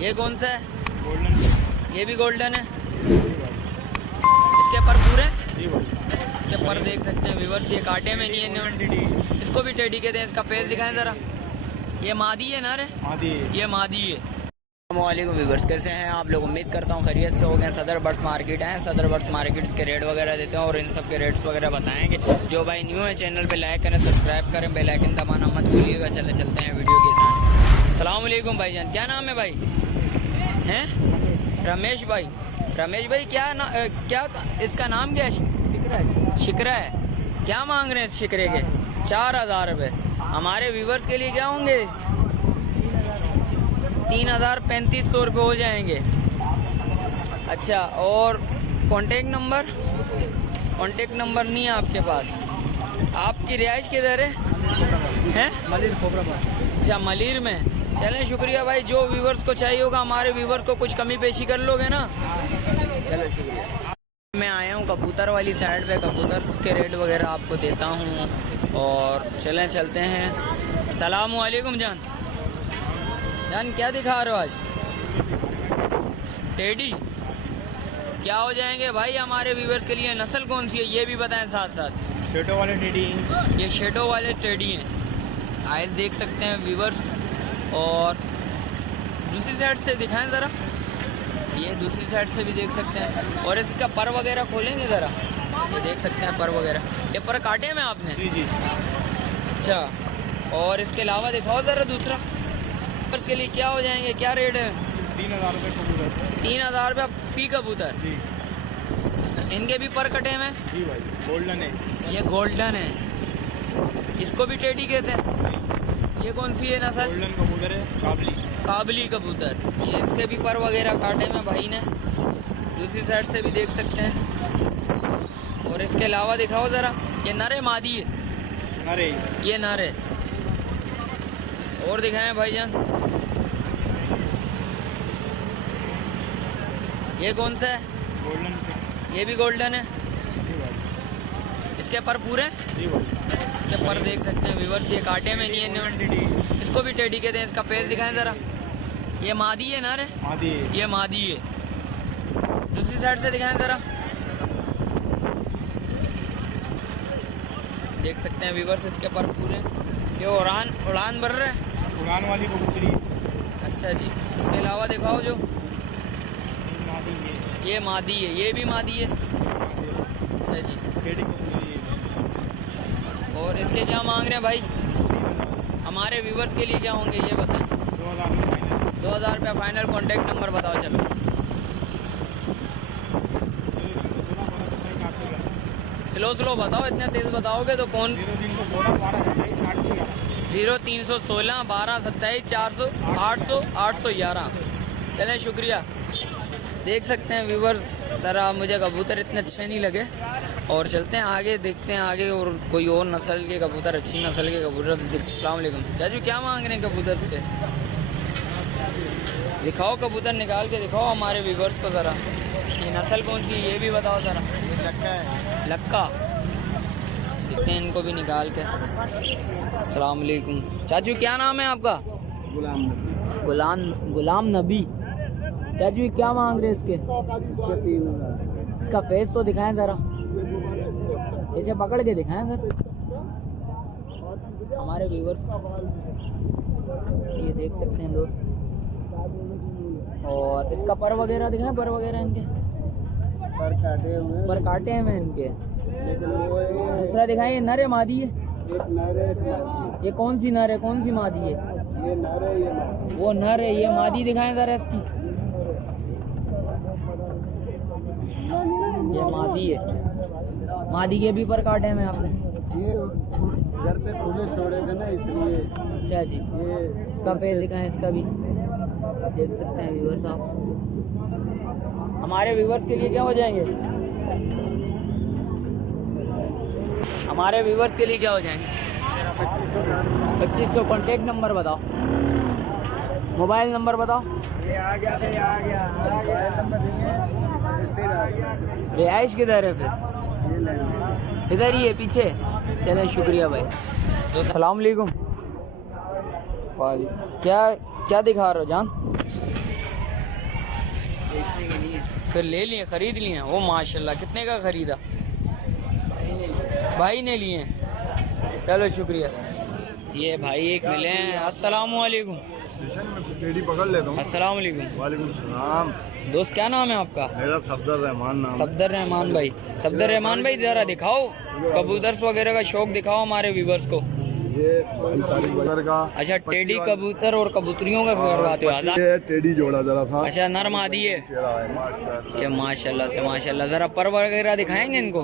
ये कौन सा है? गोल्डन। ये भी गोल्डन है। इसके पर पूरे? जी भाई। इसके पर देख सकते हैं व्यूअर्स, ये कांटे में नहीं है। इसको भी टेडी कहते हैं। इसका फेस दिखाएं ज़रा। ये मादी है ना रे? मादी। ये मादी है। अस्सलामुअलैकुम व्यूअर्स, कैसे हैं आप लोग? उम्मीद करता हूँ खैरियत से हो गए। सदर बर्ड्स मार्केट है। सदर बर्ड्स मार्केट्स के रेट वगैरह देते हैं और इन सब के रेट्स वगैरह बताएंगे। जो भाई न्यू है चैनल पे लाइक करें, सब्सक्राइब करें, बेल आइकन दबाना मत भूलिएगा। चलते हैं वीडियो के साथ। अस्सलाम वालेकुम भाईजान, क्या नाम है भाई? हैं रमेश भाई। रमेश भाई क्या इसका नाम क्या है? शिकरा है। क्या मांग रहे हैं इस शिकरे के? 4000 रुपये। हमारे व्यूवर्स के लिए क्या होंगे? 3000-3500 रुपये हो जाएंगे। अच्छा, और कांटेक्ट नंबर नहीं है आपके पास? आपकी रिहाइश किधर है? हैं मलिर खोबराबाद। अच्छा, मलिर में। चलें, शुक्रिया भाई। जो व्यूवर्स को चाहिए होगा, हमारे व्यूवर्स को कुछ कमी पेशी कर लोगे ना? चलो शुक्रिया। मैं आया हूँ कबूतर वाली साइड पे। कबूतर के रेट वगैरह आपको देता हूँ और चलते हैं। सलाम वालेकुम जान। क्या दिखा रहे हो आज? टेडी क्या हो जाएंगे भाई हमारे व्यूवर्स के लिए? नस्ल कौन सी है ये भी बताएं साथ साथ। शेडो वाले टेडी। ये शेडो वाले टेडी हैं। आइए देख सकते हैं व्यूवर्स। और दूसरी साइड से दिखाएं ज़रा। ये दूसरी साइड से भी देख सकते हैं। और इसका पर वगैरह खोलेंगे ज़रा। ये देख सकते हैं पर वगैरह। ये पर काटे में आपने? जी जी। अच्छा, और इसके अलावा दिखाओ ज़रा दूसरा। इसके लिए क्या हो जाएंगे? क्या रेट है? 3000 रुपये कबूतर। 3000 रुपये फी कबूतर। जी। इनके भी पर कटे में? जी भाई, गोल्डन है। ये गोल्डन है। इसको भी टेडी कहते हैं। ये कौन सी है नस्ल? गोल्डन कबूतर है, काबली कबूतर। ये इसके भी पर वगैरह काटे में भाई ने। दूसरी साइड से भी देख सकते हैं। और इसके अलावा दिखाओ ज़रा। ये नरे मादी है? नरे। ये नरे। और दिखाएं भाईजान। ये कौन सा है? गोल्डन। ये भी गोल्डन है। जी भाई। इसके पर पूरे? जी भाई। इसके पर देख सकते हैं व्यूवर्स, ये कांटे में नहीं है। इसको भी टेडी कहते हैं। इसका फेस दिखाएं ज़रा। ये मादी है ना रे? मादी। ये मादी है। दूसरी साइड से दिखाएं ज़रा। देख सकते हैं व्यूवर्स, इसके पर पूरे। ये उड़ान भर रहा है। उड़ान वाली कबूतरी। अच्छा जी। इसके अलावा दिखाओ जो। मादी है। ये मादी है। ये भी मादी है। अच्छा जी। टेडी कबूतरी है। और इसके क्या मांग रहे हैं भाई? हमारे व्यूवर्स के लिए क्या होंगे ये बताएं। 2000 रुपये फाइनल। 2000 रुपया फाइनल। कॉन्टैक्ट नंबर बताओ। चलो स्लो बताओ, इतना तेज़ बताओगे तो कौन? 0316 12 27 400 800 811। चलें, शुक्रिया। देख सकते हैं व्यूवर्स, ज़रा मुझे कबूतर इतने अच्छे नहीं लगे और चलते हैं आगे, देखते हैं आगे और कोई और नस्ल के कबूतर, अच्छी नस्ल के कबूतर। अस्सलाम वालेकुम चाचू, क्या मांग रहे हैं कबूतर के? दिखाओ कबूतर, निकाल के दिखाओ हमारे व्यूवर्स को ज़रा। ये नस्ल कौन सी है ये भी बताओ ज़रा। लक्का है। लक्का। देखते हैं इनको भी निकाल के। अस्सलाम वालेकुम चाचू, क्या नाम है आपका? गुलाम नबी। चाचू क्या मांग रहे हैं इसके? इसका फेस तो दिखाएं ज़रा। इसे पकड़ के दिखाएं सर हमारे व्यूवर्स। ये देख सकते हैं दोस्त। और इसका पर वगैरह दिखाएं। पर वगैरह इनके पर काटे हैं इनके। दूसरा दिखाएं। ये नर है मादी है? एक नर है। ये कौन सी नर है, कौन सी मादी है? ये नर है, ये मादी। वो नर है। ये मादी दिखाएं ज़रा इसकी। ये मादी है। मादी के भी पर काटे में आपने? ये घर पे खुले छोड़े थे ना, इसलिए। अच्छा जी। ये इसका फेस दिखाएं। इसका भी देख सकते हैं व्यूवर्स आप। हमारे व्यूवर्स के लिए क्या हो जाएंगे? हमारे व्यूवर्स के लिए क्या हो जाएंगे? 2500। कॉन्टेक्ट नंबर बताओ, मोबाइल नंबर बताओ। ये आ गया। रिहाइश किधर है फिर? इधर ही है पीछे। चले, शुक्रिया भाई। तो अस्सलाम वालेकुम। क्या दिखा रहे हो जान? बेचने के लिए। फिर ले लिए, खरीद लिए? वो माशाल्लाह, कितने का खरीदा? भाई ने लिए। चलो शुक्रिया। ये भाई एक मिले हैं। अस्सलाम वालेकुम। टेडी पकड़ लेता हूँ। अस्सलाम वालेकुम। वालेकुम सलाम। दोस्त क्या नाम है आपका? मेरा सफदर रहमान नाम। सफदर रहमान भाई। सफदर रहमान भाई जरा दिखाओ कबूतर वगैरह का शौक दिखाओ हमारे व्यूवर्स को। ये 45 बजर का। अच्छा, टेडी कबूतर और कबूतरियों का करवाते हो? आजाद ये टेडी जोड़ा जरा सा। अच्छा, नर मादी है ये। माशाल्लाह से माशाल्लाह। जरा पर वगैरह दिखाएंगे इनको?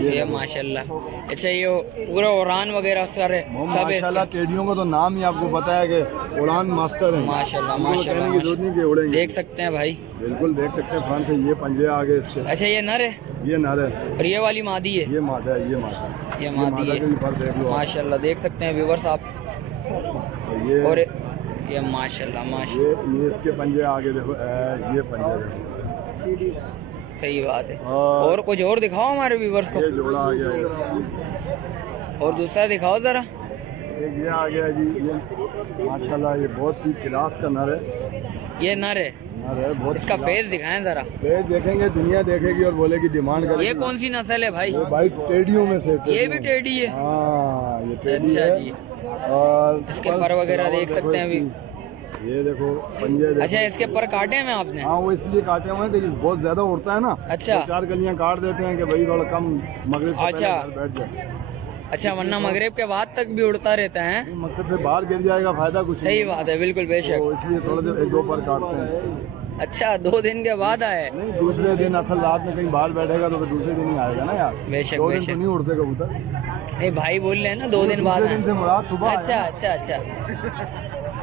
ये माशाल्लाह। अच्छा, ये पूरा उड़ान वगैरह सारे सब है माशाल्लाह। टेडियों का तो नाम ही आपको पता है कि उड़ान मास्टर है। माशाल्लाह की जरूरत नहीं कि उड़ेंगे। देख सकते हैं भाई, बिल्कुल देख सकते हैं। फ्रंट से ये पंजे आगे इसके। अच्छा, ये नर है? ये नर है। और ये वाली मादी है? ये मादा है। ये मादा ये मादी है। देख लो माशाल्लाह, देख सकते हैं व्यूवर्स आप। ये और ये माशाल्लाह माशाल्लाह। ये इसके पंजे आगे देखो। ये पंजे देखो। सही बात है। और कुछ और दिखाओ हमारे व्यूवर्स को। ये जोड़ा आ गया। और दूसरा दिखाओ जरा। एक ये आ गया जी। ये माशाल्लाह ये बहुत ही क्लास का नर है। ये नर है? नर है बहुत। इसका फेस दिखाएं जरा। फेस देखेंगे, दुनिया देखेगी और बोलेगी, डिमांड करेगी। ये कौन सी नस्ल है भाई? ये भाई टेडियों में से। ये भी टेडी है? हाँ, ये टेडी अच्छा है जी। और इसके पर वगैरह देख सकते हैं अभी। ये देखो पंजे देखो। अच्छा, इसके पर काटे हैं आपने? हाँ, वो इसलिए काटे हुए हैं कि बहुत ज्यादा उड़ता है ना। अच्छा। तो 4 गलियां काट देते हैं कि भाई थोड़ा कम मगरिब से अच्छा। पहले घर बैठ जाए। अच्छा, वरना मगरिब के बाद तक भी उड़ता रहता है? मकसद फिर बाहर गिर जाएगा, फायदा कुछ सही नहीं। बात है, बिल्कुल बेशक। तो इसलिए थोड़ा देर 1-2 पर काटते हैं। अच्छा, 2 दिन के बाद आए? नहीं, दूसरे दिन असल रात में कहीं बाहर बैठेगा तो फिर दूसरे दिन ही आएगा ना यार। बेशक 2 दिन तो बेशक। नहीं उड़ते कबूतर। नहीं, भाई बोल रहे हैं ना 2 दिन बाद दूसरे दिन से मुराद सुबह आए। अच्छा अच्छा अच्छा।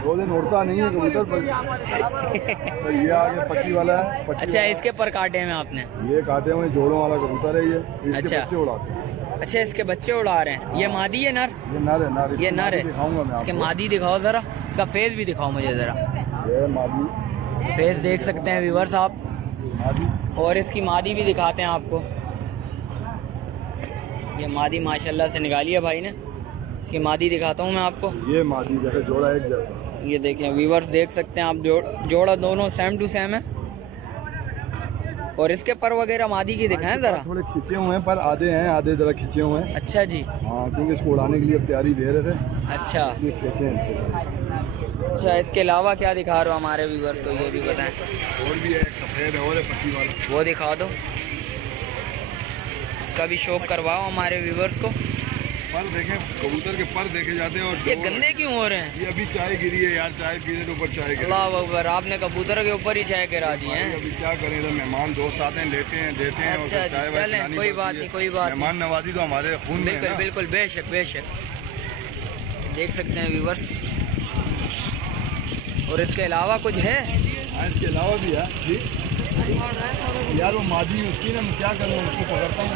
2 दिन उड़ता नहीं है कबूतर पर। तो ये आगे पट्टी वाला है। पट्टी अच्छा, वाला। इसके पर काटे हैं आपने? ये काटे हुए जोड़ों वाला कबूतर है ये। इसके अच्छा। बच्चे उड़ाते हैं। अच्छा, इसके बच्चे उड़ा रहे हैं। ये मादी है नर? ये नर है। नर ये नर है। दिखाऊंगा मैं इसके आपको। मादी दिखाओ जरा। इसका फेस भी दिखाओ मुझे जरा। ये मादी। फेस देख सकते हैं व्यूवर्स आप। मादी। और इसकी मादी भी दिखाते हैं आपको। ये मादी माशाल्लाह से निकाली है भाई ने। इसकी मादी दिखाता हूँ मैं आपको। ये मादी जैसे जोड़ा एक जैसा। ये देखें व्यूवर्स, देख सकते हैं आप। जोड़ा दोनों सेम टू सेम है। और इसके पर वगैरह मादी की दिखाएं जरा। थोड़े खिंचे हुए हैं, पर आधे हैं, आधे जरा खिंचे हुए हैं। अच्छा जी। हाँ, क्योंकि इसको उड़ाने के लिए अब तैयारी दे रहे थे। अच्छा। ये खींचे हैं इसके। अच्छा, इसके अलावा क्या दिखा रहे हो हमारे व्यूवर्स को, ये भी बताएं। और भी है, एक सफेद है और है पट्टी वाला। वो दिखा दो। इसका भी शौक करवाओ हमारे व्यूवर्स को। पर देखें, कबूतर के पर देखे जाते हैं। और ये गंदे क्यों हो रहे हैं? ये अभी चाय गिरी है यार। चाय पीने के ऊपर चाय गिरी। अल्लाह अकबर, आपने कबूतर के ऊपर ही चाय गिरा दी है। अभी क्या करें, इधर मेहमान दोस्त आते हैं, लेते हैं, देते हैं। अच्छा और चाय जी, चलें, कोई बात नहीं, कोई बात नहीं। मेहमान नवाजी तो हमारे खून में है बिल्कुल ना। बिल्कुल, बेशक बेशक। देख सकते हैं व्यूवर्स। और इसके अलावा कुछ है? हाँ, इसके अलावा भी है जी यार। वो मादी उसकी ना, मैं क्या करूँ, उसको पकड़ता हूँ।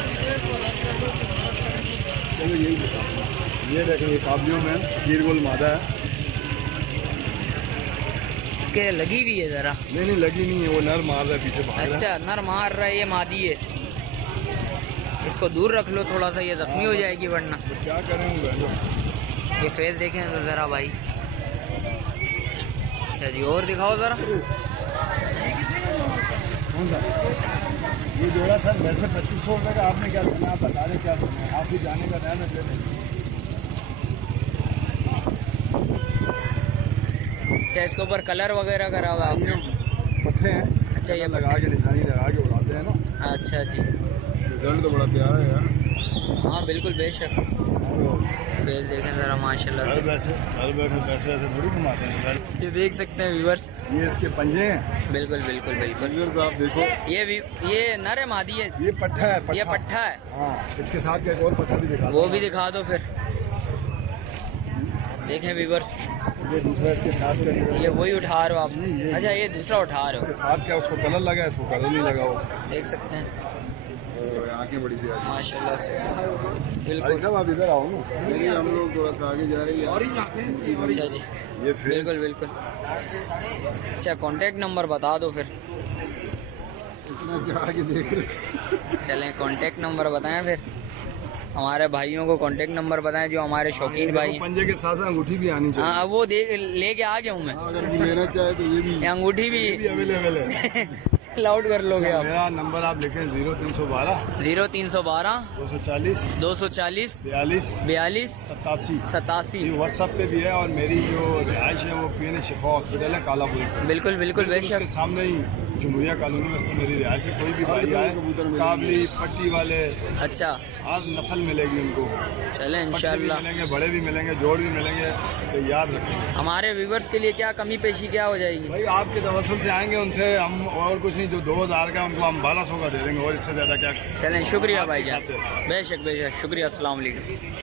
चलो यही बताता हूँ। ये देखें, ये काबलियों में हीरगुल मादा है। इसके लगी हुई है जरा? नहीं, लगी नहीं है। वो नर मार रहा है पीछे भाग रहा है। अच्छा, नर मार रहा है। ये मादी है। इसको दूर रख लो थोड़ा सा, ये जख्मी हो जाएगी वरना। तो क्या करें हम। ये फेस देखें तो जरा भाई। अच्छा जी, और दिखाओ जरा। ये जोड़ा सर वैसे 2500 रुपये का। आपने क्या देना, आप बता रहे क्या देना है। आप भी जाने का ध्यान रख लेते। अच्छा, इसके ऊपर कलर वगैरह करा हुआ आपने? पत्ते हैं। अच्छा, ये लगा के निशानी लगा के उड़ाते हैं ना। अच्छा जी। रिजल्ट तो बड़ा प्यारा है यार। हाँ बिल्कुल बेशक। फेस देखें जरा माशाल्लाह से। घर बैठे पैसे ऐसे थोड़ी कमाते हैं सर। ये देख सकते हैं व्यूवर्स। ये इसके पंजे हैं। बिल्कुल बिल्कुल बिल्कुल। व्यूअर्स आप देखो। ये नर है मादी है? ये पट्ठा है। ये पट्ठा है। हाँ, इसके साथ का एक और पट्ठा भी दिखा। वो भी दिखा दो फिर। देखें व्यूवर्स, ये दूसरा इसके साथ का। ये वही उठा रहे हो आप? अच्छा, ये दूसरा उठा रहे इसके हो। साथ क्या उसको कलर लगा है, इसको कलर नहीं लगा। वो देख सकते हैं आंखें बड़ी प्यारी माशाल्लाह से। भाई बिल्कुल। साहब, आप इधर आओ ना। हम लोग थोड़ा सा आगे जा रहे हैं। अच्छा जी, ये बिल्कुल बिल्कुल। अच्छा, कांटेक्ट नंबर बता दो फिर। इतना चढ़ा के देख रहे। चलें, कांटेक्ट नंबर बताएं फिर। हमारे भाइयों को कांटेक्ट नंबर बताएं जो हमारे शौकीन भाई हैं। पंजे के साथ अंगूठी भी आनी चाहिए। हाँ वो देख लेके आ गया हूँ मैं। अगर कोई लेना चाहे तो ये ये अंगूठी भी अवेलेबल है। लाउड कर लोगे आप। मेरा नंबर आप लिखें 0312 0312 240 240 42 42 87। 87। व्हाट्सएप पे भी है और मेरी जो रिहाइश है वो PN शिफा हॉस्पिटल है कालापुर। बिल्कुल बिल्कुल बेशक। उसके सामने ही जमुहूरिया कॉलोनी में उसमें मेरी रिहाइश है। कोई भी भाई आए काबली पट्टी वाले अच्छा हर नस्ल मिलेगी उनको। चलें पट्टी भी इंशाल्लाह। मिलेंगे, बड़े भी मिलेंगे, जोड़ भी मिलेंगे। तो याद रखेंगे हमारे व्यूवर्स के लिए क्या कमी पेशी क्या हो जाएगी? भाई, आपके तवस्सुल से आएंगे उनसे हम और कुछ नहीं, जो 2000 का उनको हम 1200 का दे देंगे और इससे ज़्यादा क्या। चलें शुक्रिया आपकी भाईजान। खातिर। बेशक बेशक शुक्रिया। अस्सलाम वालेकुम।